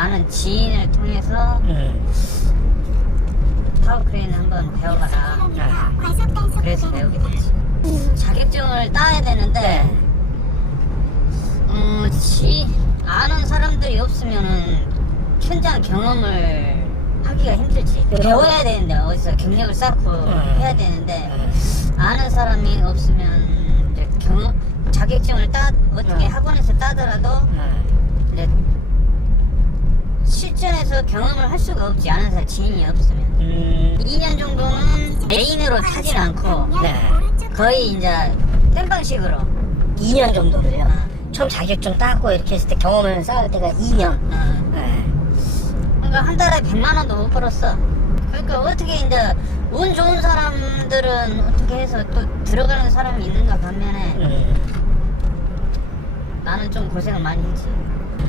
아는 지인을 통해서 타워크레인 한번 배워가라. 그래서 배우게 됐지. 자격증을 따야 되는데 아는 사람들이 없으면은 현장 경험을 하기가 힘들지. 배워야 되는데 어디서 경력을 쌓고 해야 되는데 아는 사람이 없으면 이제 자격증을 어떻게 학원에서 따더라도 이제 실전에서 경험을 할 수가 없지. 아는 사람 지인이 없으면 2년 정도는 메인으로 타진 않고 거의 이제 땜방식으로 2년 정도를요? 처음 자격증 따고 이렇게 했을 때 경험을 쌓을 때가 2년. 그러니까 한 달에 100만 원도 못 벌었어. 그러니까 어떻게 이제 운 좋은 사람들은 어떻게 해서 또 들어가는 사람이 있는가 반면에 나는 좀 고생을 많이 했지.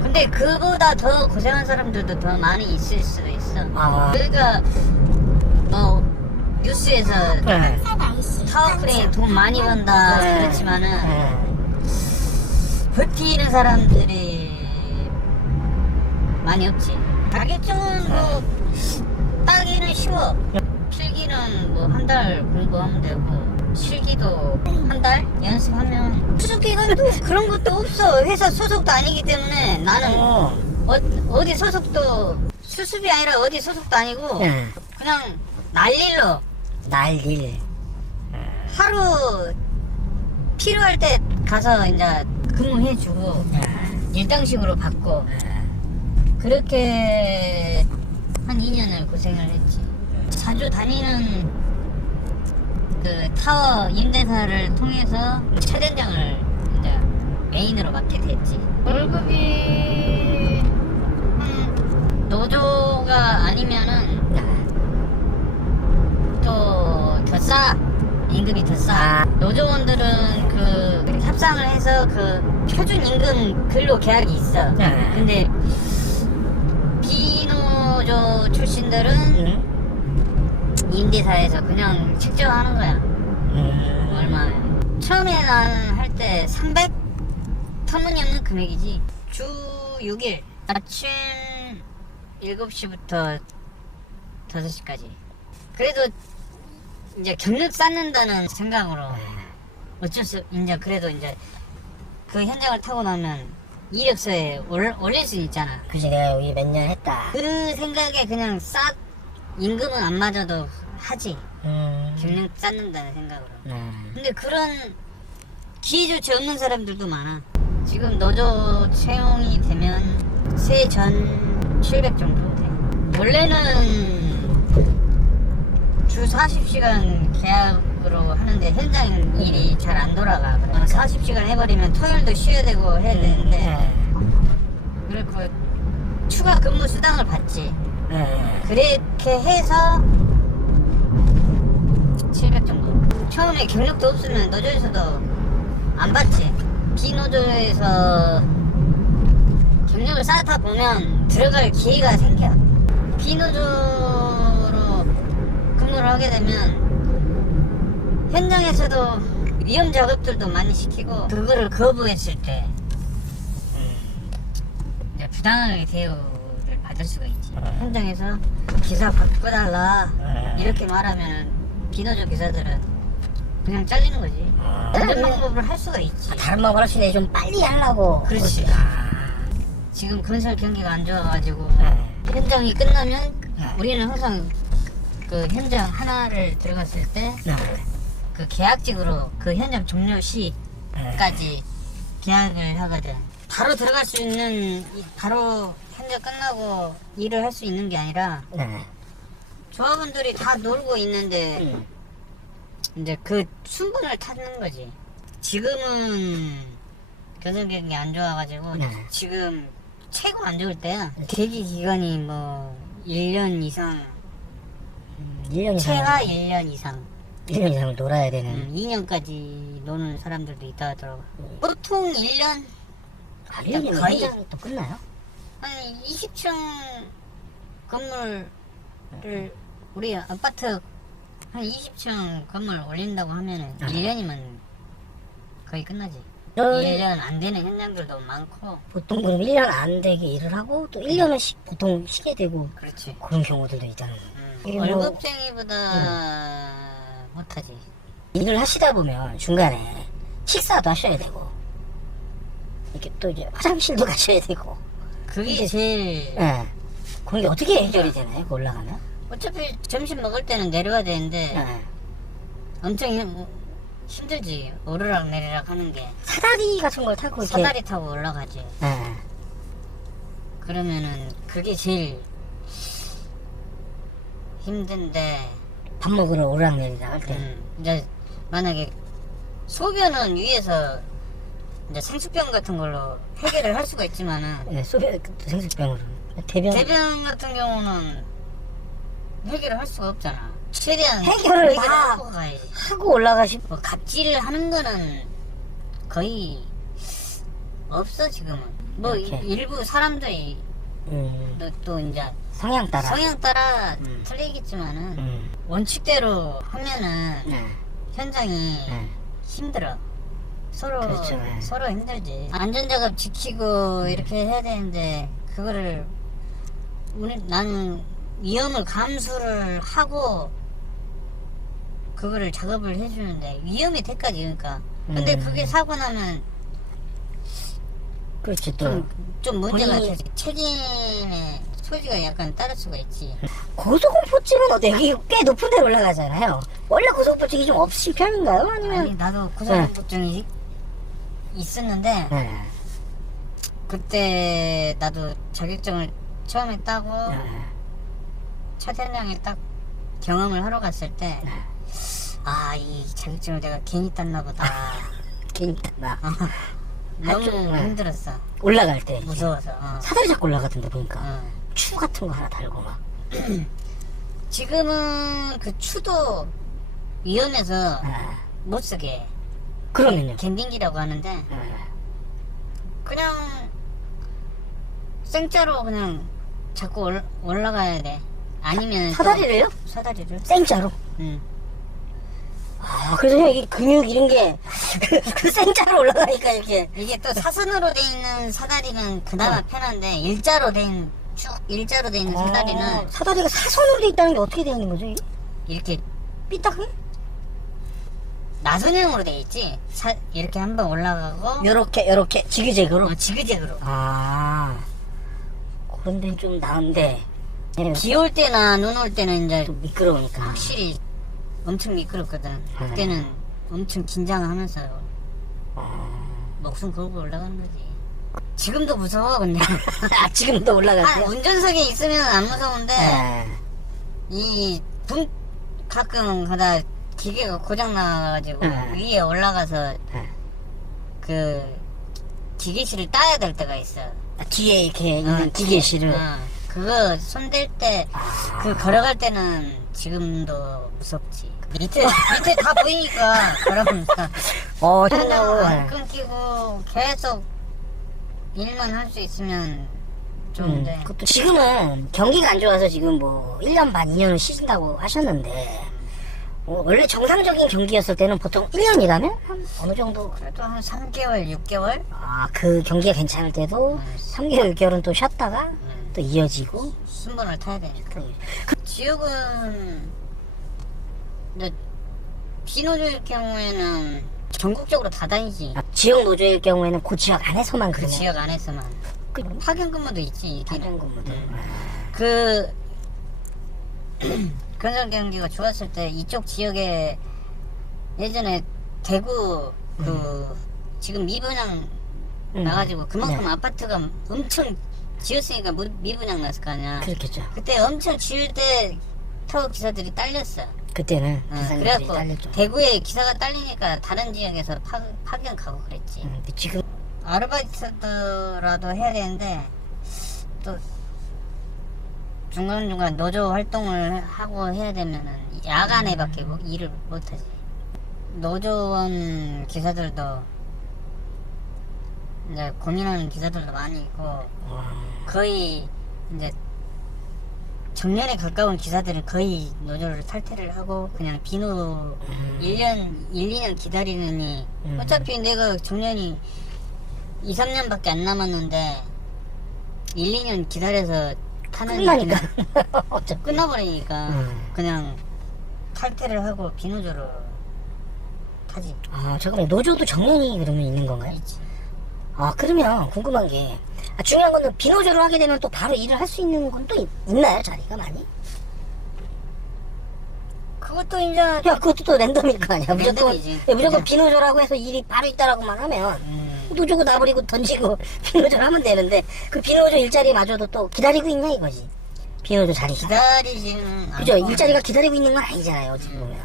근데 그보다 더 고생한 사람들도 더 많이 있을 수도 있어. 그러니까 뭐 뉴스에서 타워크레인 돈 많이 번다 그렇지만은 버티는 사람들이 많이 없지. 자격증은 뭐 따기는 쉬워. 필기는 뭐 한 달 공부하면 되고 실기도 한 달 연습하면 수습 기간도 그런 것도 없어. 회사 소속도 아니기 때문에 나는 어디 소속도 수습이 아니라 어디 소속도 아니고 그냥 날일로 날일 하루 필요할 때 가서 이제 근무해주고 일당식으로 받고 그렇게 한 2년을 고생을 했지. 자주 다니는 그 타워 임대사를 통해서 촬영장을 이제 메인으로 맡게 됐지. 월급이 노조가 아니면은 또 더 싸. 임금이 더 싸. 노조원들은 그 협상을 해서 그 표준 임금 근로 계약이 있어. 근데 비노조 출신들은 임대사에서 그냥 책정하는 거야. 얼마. 처음에 난 할 때 300? 터무니없는 금액이지. 주 6일. 아침 7시부터 5시까지. 그래도 이제 경력 쌓는다는 생각으로 어쩔 수, 이제 그래도 이제 그 현장을 타고 나면 이력서에 올릴 수 있잖아. 그치, 내가 여기 몇 년 했다. 그 생각에 그냥 싹 임금은 안 맞아도 하지. 경력 쌓는다는 생각으로. 근데 그런 기회조차 없는 사람들도 많아. 지금 노조 채용이 되면 세전 700 정도 돼. 원래는 주 40시간 계약으로 하는데 현장 일이 잘 안 돌아가. 40시간 해버리면 토요일도 쉬어야 되고 해야 되는데 그리고 추가 근무 수당을 받지. 그렇게 해서 700 정도. 처음에 경력도 없으면 노조에서도 안 받지. 비노조에서 경력을 쌓다 보면 들어갈 기회가 생겨. 비노조로 근무를 하게 되면 현장에서도 위험 작업들도 많이 시키고 그거를 거부했을 때 부당하게 대우를 받을 수가 있지. 현장에서 기사 바꿔달라 이렇게 말하면 비노조 기사들은 그냥 잘리는 거지. 다른 방법을 할 수가 있지. 다른 방법을 할 수 있는데 좀 빨리 하려고. 그렇지. 지금 건설 경기가 안 좋아가지고 현장이 끝나면 우리는 항상 그 현장 하나를 들어갔을 때 그 계약직으로 그 현장 종료 시까지 계약을 하거든. 바로 들어갈 수 있는, 바로 현장 끝나고 일을 할 수 있는 게 아니라 조합원들이 다 놀고 있는데 이제 그 순번을 타는 거지. 지금은 건설 경기 안 좋아가지고 지금 최고 안 좋을 때야. 대기 기간이 뭐 1년 이상 1년 이상. 최하 1년 이상. 1년 이상을 놀아야 되는. 2년까지 노는 사람들도 있다 하더라고. 보통 1년? 1년이면 거의 현장이 또 끝나요? 한 20층 건물을 우리 아파트 한 20층 건물 올린다고 하면은 1년이면 거의 끝나지. 저희 1년 안 되는 현장들도 많고. 보통 그럼 1년 안 되게 일을 하고 또 1년은 보통 쉬게 되고 그렇지. 그런 경우들도 있다는 거예요. 이게 뭐 월급쟁이보다 못하지. 일을 하시다 보면 중간에 식사도 하셔야 되고 이렇게 또 이제 화장실도 가셔야 되고 그게 이게- 제일. 예. 그게 어떻게 해결이 되나요? 그 올라가면? 어차피 점심 먹을 때는 내려와야 되는데 예. 엄청 힘들지. 오르락 내리락 하는 게. 사다리 같은 걸 타고 이렇게 사다리 타고 올라가지. 예. 그러면은 그게 제일 힘든데. 밥 먹으러 오르락내리락 할 때. 이제 만약에 소변은 위에서 이제 생수병 같은 걸로 해결을 할 수가 있지만은 예, 소변 생수병으로 대변 대변 같은 경우는 해결을 할 수가 없잖아. 최대한 해결을 다 하고 가야지. 하고 올라가시. 뭐 갑질을 하는 거는 거의 없어 지금은. 뭐 이렇게. 일부 사람들이 또 이제 성향 따라. 성향 따라 틀리겠지만은 원칙대로 하면은 네. 현장이 네. 힘들어. 서로 그렇죠, 네. 서로 힘들지. 안전자갑 지키고 이렇게 해야 되는데 그거를 나는 위험을 감수를 하고 그거를 작업을 해주는데 위험이 돼까지 그러니까. 근데 그게 사고 나면 그렇지 또 좀 문제가 본인이- 되지. 책임의 소지가 약간 따를 수가 있지. 고소공포증은 어때? 꽤 높은 데 올라가잖아요. 원래 고소공포증이 좀 없으신 편인가요? 아니면? 아니 나도 고소공포증이 있었는데 네. 그때 나도 자격증을 처음에 따고 네. 차 대량에 딱 경험을 하러 갔을 때 네. 아, 이 자격증을 내가 괜히 땄나 보다. 괜히 나 너무 좀, 힘들었어. 올라갈 때 이제 무서워서. 사다리 잡고 올라가던데 보니까 어. 추 같은 거 하나 달고 막. 지금은 그 추도 위험해서 네. 못 쓰게. 그러면요. 캠핑기라고 하는데 네. 그냥 생짜로 그냥 자꾸 올라가야 돼. 아니면 사다리를요? 또 사다리를. 생짜로. 응. 아, 그래서 형 이게 근육 이런 게 그 생짜로 올라가니까 이렇게. 이게 또 사선으로 돼 있는 사다리는 그나마 편한데 일자로 쭉 일자로 돼 있는 사다리는 사다리가 사선으로 돼 있다는 게 어떻게 돼 있는 거죠? 이게? 이렇게 삐딱해? 나선형으로 돼 있지. 이렇게 한번 올라가고 요렇게 지그재그로. 지그재그로. 아, 그런 데는 좀 나은데. 비 올 때나 눈 올 때는 이제 좀 미끄러우니까. 확실히 엄청 미끄럽거든. 그때는 엄청 긴장하면서 목숨 걸고 올라가는 거지. 지금도 무서워 근데. 아, 지금도 올라가세요? 운전석에 있으면 안 무서운데 네. 가끔 가다 기계가 고장 나가지고 네. 위에 올라가서 네. 그 기계실을 따야 될 때가 있어. 아, 뒤에 이렇게 있는 기계실을. 그거 손댈 때 그 걸어갈 때는 지금도 무섭지. 밑에 다 보이니까 걸어가면서 현장을 안 끊기고 계속 일만 할 수 있으면 좋은데. 그것도 지금은 경기가 안 좋아서 지금 뭐 1년 반, 2년을 쉬신다고 하셨는데 원래 정상적인 경기였을 때는 보통 1년이라면 한 어느 정도? 그래도 한 3개월, 6개월? 아, 그 경기가 괜찮을 때도 3개월, 6개월은 또 쉬었다가 또 이어지고. 순번을 타야 되니까. 지역은 근데 비노조일 경우에는 전국적으로 다 다니지. 지역 노조일 경우에는 그 지역 안에서만 그 그러면. 지역 안에서만. 그 파견 근무도 있지. 파견 근무도. 그 건설 경기가 좋았을 때 이쪽 지역에 예전에 대구 지금 미분양 나가지고 그만큼 네. 아파트가 엄청 지었으니까 미분양 났을 거 아니야. 그렇겠죠. 그때 엄청 지을 때 트럭 기사들이 딸렸어. 그때는 기사님들이 그래갖고 딸렸죠. 대구에 기사가 딸리니까 다른 지역에서 파견 가고 그랬지. 근데 지금 아르바이트라도 해야 되는데 또 중간중간 노조 활동을 하고 해야 되면은 야간에밖에 일을 못하지. 노조원 기사들도 이제 고민하는 기사들도 많이 있고 거의 이제 정년에 가까운 기사들은 거의 노조를 탈퇴를 하고 그냥 비노 1, 2년 기다리느니 어차피 내가 정년이 2, 3년밖에 안 남았는데 1, 2년 기다려서 타는 끝나니까. 끝나버리니까 그냥 탈퇴를 하고 비노조로 타지. 아, 잠깐만. 노조도 정년이 그러면 있는 건가요? 있지. 아, 그러면 궁금한 게, 중요한 거는 비노조를 하게 되면 또 바로 일을 할 수 있는 건 또 있나요? 자리가 많이? 그것도 이제 야, 그것도 또 랜덤일 거 아니야. 랜덤이지. 무조건 비노조라고 해서 일이 바로 있다라고만 하면, 노조고 나버리고 던지고 비노조를 하면 되는데, 그 비노조 일자리마저도 또 기다리고 있냐 이거지. 비노조 자리. 기다리지는 그죠? 않고. 일자리가 기다리고 있는 건 아니잖아요, 어떻게 보면.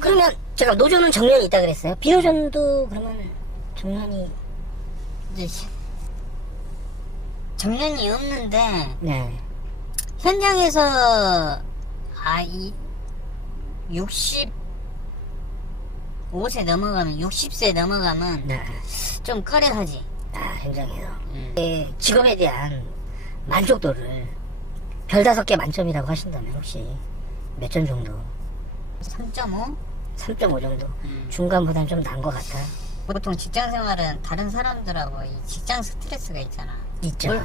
그러면, 제가 노조는 정년이 있다 그랬어요. 비노조도 그러면 정년이, 이제 정년이 없는데 네. 현장에서 이 65세 넘어가면 60세 넘어가면 네. 좀 꺼려하지. 아, 현장에서. 직업에 대한 만족도를 별 5개 만점이라고 하신다면 혹시 몇 점 정도? 3.5? 3.5 정도? 중간보다는 좀 난 것 같아. 보통 직장 생활은 다른 사람들하고 이 직장 스트레스가 있잖아. 있죠.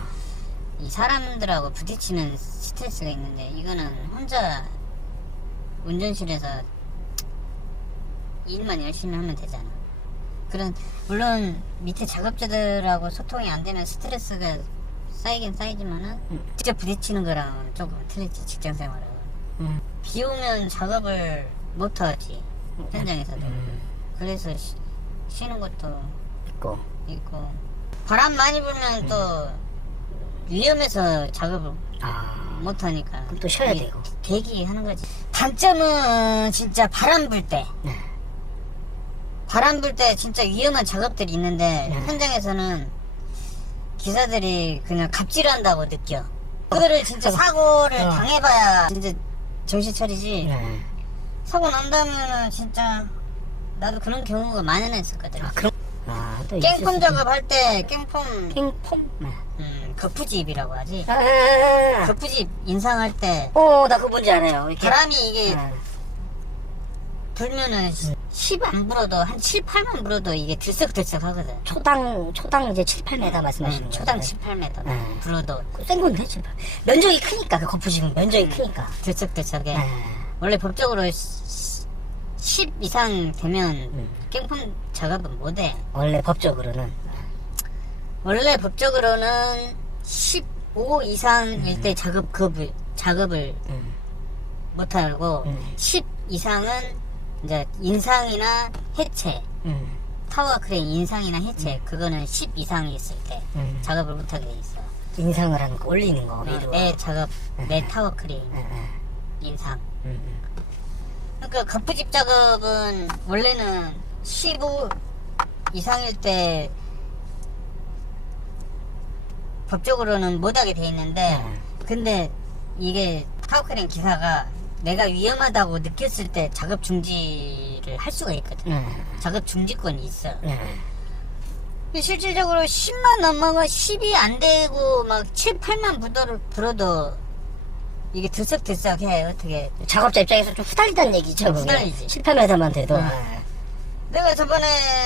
이 사람들하고 부딪히는 스트레스가 있는데 이거는 혼자 운전실에서 일만 열심히 하면 되잖아. 물론 밑에 작업자들하고 소통이 안 되면 스트레스가 쌓이긴 쌓이지만은 직접 부딪히는 거랑 조금 틀리지, 직장 생활은. 비 오면 작업을 못 하지, 현장에서도. 그래서 쉬는 것도 있고 바람 많이 불면 또 위험해서 작업을 못 하니까 그럼 또 쉬어야 되고. 대기하는 거지. 단점은 진짜 바람 불 때. 네. 바람 불 때 진짜 위험한 작업들이 있는데 네. 현장에서는 기사들이 그냥 갑질한다고 느껴. 그거를 진짜 사고를 당해봐야 진짜 정신 차리지. 네. 사고 난다면은 진짜 나도 그런 경우가 많았었거든. 또 깽폼 작업할 때 깽폼 깽폼? 네. 거푸집이라고 하지. 아, 거푸집 인상할 때 나 그거 뭔지 알아요. 이렇게. 바람이 이게 불면은 10 안 불어도 한 7, 8만 불어도 이게 들썩들썩 하거든. 초당 이제 7, 8m 말씀하시는 거예요. 초당 7, 8m 불어도 센 건데, 7, 8. 면적이 크니까, 그 거푸집은 면적이 크니까. 들썩들썩해. 원래 법적으로 10 이상 되면 깽폼 작업은 못해. 원래 법적으로는. 원래 법적으로는 15 이상일 때 작업을 못하고 10 이상은 이제 인상이나 해체, 타워 크레인 인상이나 해체, 그거는 10 이상이 있을 때 작업을 못하게 돼 있어. 인상을 하는 거, 올리는 거, 위로. 내 타워 크레인 인상. 그러니까 거푸집 작업은 원래는 15 이상일 때 법적으로는 못하게 돼 있는데 근데 이게 타워크레인 기사가 내가 위험하다고 느꼈을 때 작업 중지를 할 수가 있거든. 작업 중지권이 있어. 근데 실질적으로 10만 넘어가 10이 안 되고 막 7, 8만 불어도 이게 들썩들썩해. 어떻게 작업자 입장에서 좀 후달리다는 얘기죠. 후달리지. 7, 8m만 돼도. 내가 저번에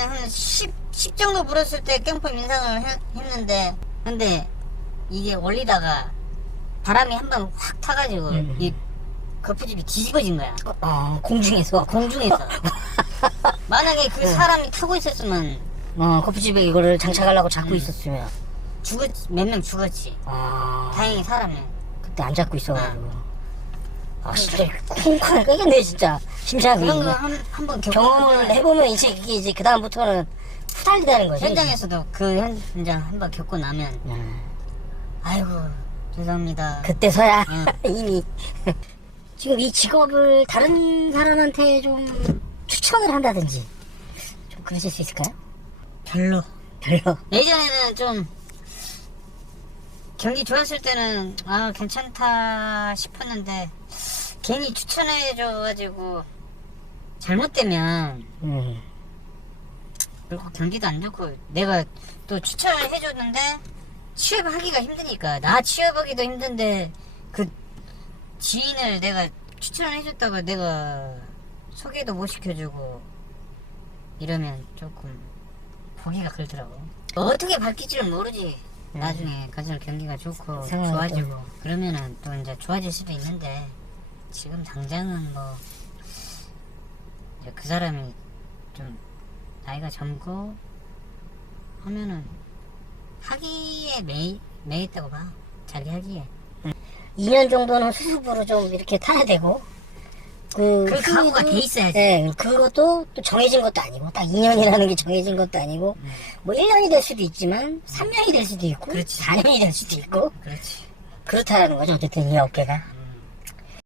한 10 정도 불었을 때 깽폼 인상을 했는데 근데 이게 올리다가 바람이 한 번 확 타가지고 이 거푸집이 뒤집어진 거야. 공중에서. 만약에 그 사람이 타고 있었으면 거푸집에 이거를 장착하려고 잡고 있었으면. 몇 명 죽었지. 다행히 사람이 그때 안 잡고 있어가지고. 진짜 쿵쿵 끄겠네, 진짜. 심장이. 그런 거 한번 경험을 해보면 이제 그다음부터는 후달리다는 거지. 현장에서도 그 현장 한번 겪고 나면 아이고 죄송합니다. 그때서야 이미 지금 이 직업을 다른 사람한테 좀 추천을 한다든지 좀 그러실 수 있을까요? 별로. 예전에는 좀 경기 좋았을 때는 괜찮다 싶었는데 괜히 추천해줘가지고 잘못되면 그리고 경기도 안 좋고 내가 또 추천을 해줬는데 취업하기가 힘드니까. 나 취업하기도 힘든데 그 지인을 내가 추천을 해줬다가 내가 소개도 못 시켜주고 이러면 조금 보기가 그렇더라고. 어떻게 바뀔지는 모르지. 나중에 가정 경기가 좋고 상황이 좋아지고 그러면은 또 이제 좋아질 수도 있는데 지금 당장은 뭐 이제 그 사람이 좀 나이가 젊고 하면은 하기에 매 있다고 봐. 자기 하기에. 2년 정도는 수습으로 좀 이렇게 타야 되고 그 각오가 돼 있어야지. 네, 그것도 또 정해진 것도 아니고 딱 2년이라는 게 정해진 것도 아니고 뭐 1년이 될 수도 있지만 3년이 될 수도 있고 그렇지. 4년이 될 수도 있고 그렇지. 그렇다는 거죠. 어쨌든 이 업계가.